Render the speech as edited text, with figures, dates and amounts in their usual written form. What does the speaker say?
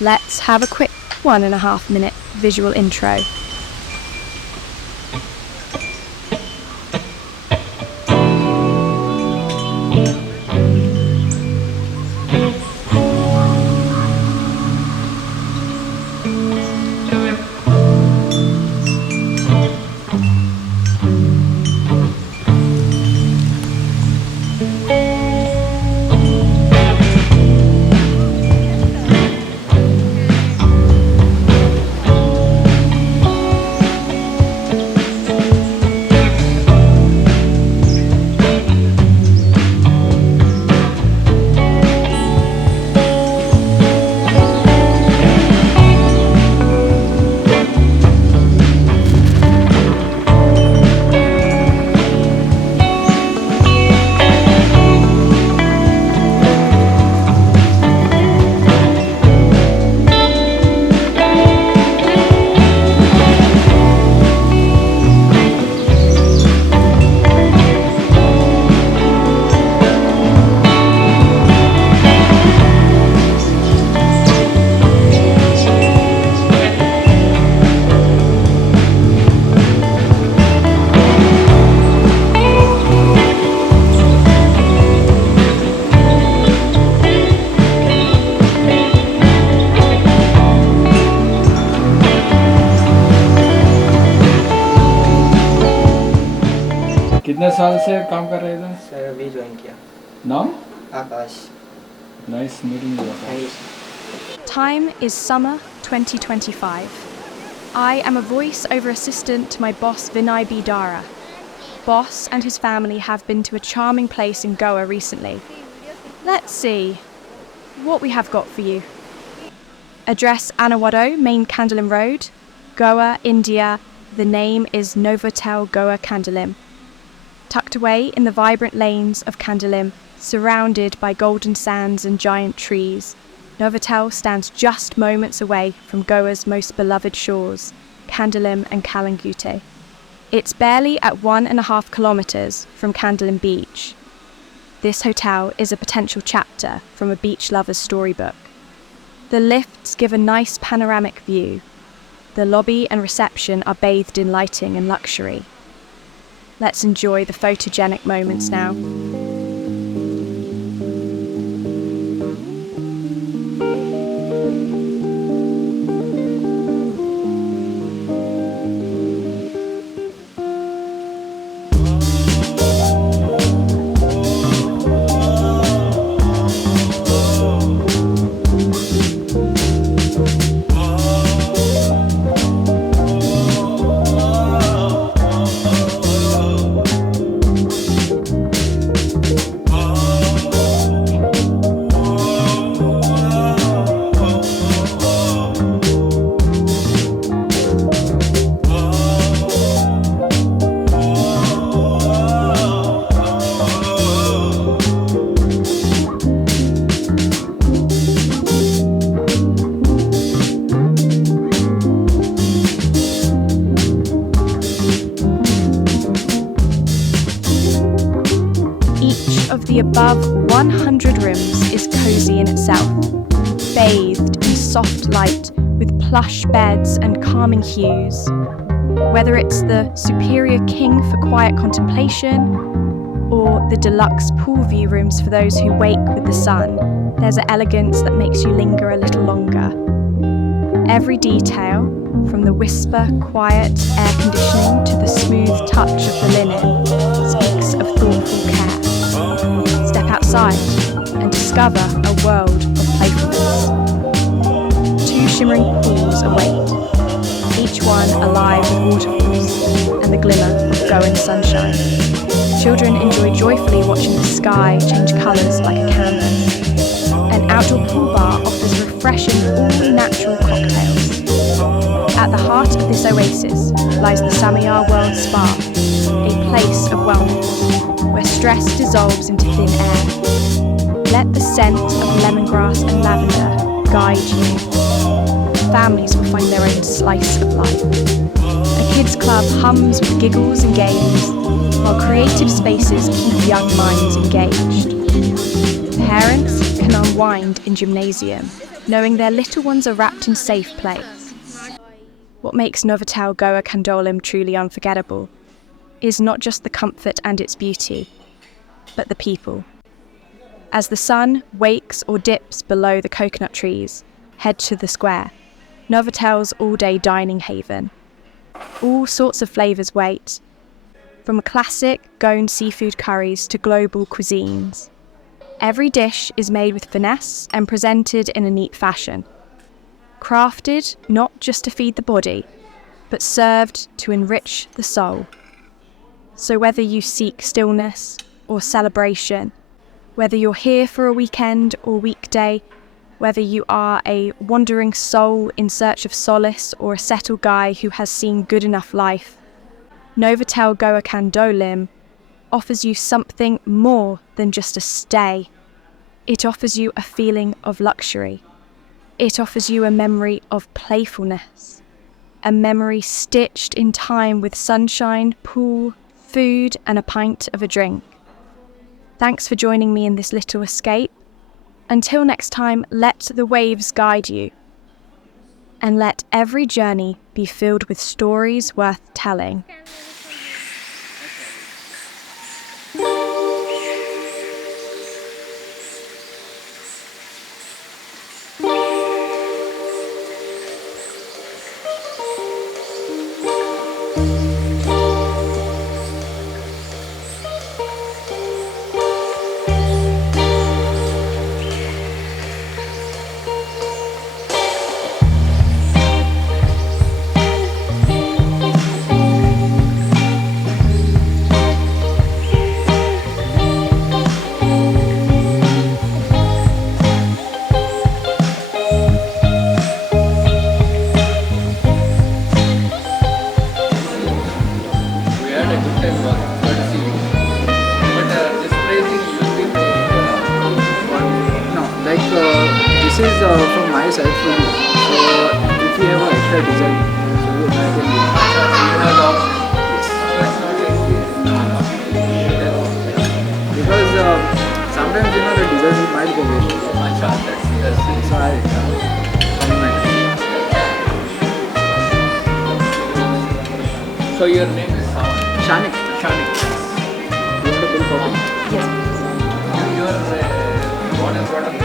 Let's have a quick 1.5-minute visual intro. कितने साल से काम कर रहे थे? सर अभी ज्वाइन किया। नाम? आकाश। Nice meeting you. Thank you. Time is summer 2025. I am a voice-over assistant to my boss Vinay B Dara. Boss and his family have been to a charming place in Goa recently. Let's see what we have got for you. Address Anawado, Main Candolim Road, Goa, India. The name is Novotel Goa Candolim. Tucked away in the vibrant lanes of Candolim, surrounded by golden sands and giant trees, Novotel stands just moments away from Goa's most beloved shores, Candolim and Kalangute. It's barely at 1.5 kilometres from Candolim Beach. This hotel is a potential chapter from a beach lover's storybook. The lifts give a nice panoramic view. The lobby and reception are bathed in lighting and luxury. Let's enjoy the photogenic moments now. Of the above 100 rooms is cosy in itself, bathed in soft light with plush beds and calming hues. Whether it's the superior king for quiet contemplation or the deluxe pool view rooms for those who wake with the sun, there's an elegance that makes you linger a little longer. Every detail, from the whisper, quiet air conditioning to the smooth touch of the linen, speaks of thoughtful care. Step outside and discover a world of playfulness. 2 shimmering pools await, each one alive with waterfalls and the glimmer of Goan sunshine. Children enjoy joyfully watching the sky change colours like a canvas. An outdoor pool bar offers refreshing all-natural cocktails. At the heart of this oasis lies the Samayar World Spa, a place of wellness, where stress dissolves into thin air. Let the scent of lemongrass and lavender guide you. Families will find their own slice of life. A kids club hums with giggles and games, while creative spaces keep young minds engaged. Parents can unwind in gymnasium, knowing their little ones are wrapped in safe place. What makes Novotel Goa Candolim truly unforgettable is not just the comfort and its beauty, but the people. As the sun wakes or dips below the coconut trees, head to the square, Novotel's all-day dining haven. All sorts of flavours wait, from classic Goan seafood curries to global cuisines. Every dish is made with finesse and presented in a neat fashion. Crafted not just to feed the body, but served to enrich the soul. So whether you seek stillness or celebration, whether you're here for a weekend or weekday, whether you are a wandering soul in search of solace or a settled guy who has seen good enough life, Novotel Goa Candolim offers you something more than just a stay. It offers you a feeling of luxury. It offers you a memory of playfulness, a memory stitched in time with sunshine, pool, food, and a pint of a drink. Thanks for joining me in this little escape. Until next time, let the waves guide you, and let every journey be filled with stories worth telling. This is from my side for you. So if you have an extra design, so I can give you. Because sometimes the design might go away. So So your name is Shanik. Shanik. You want a bill copy? Yes. Your what is product?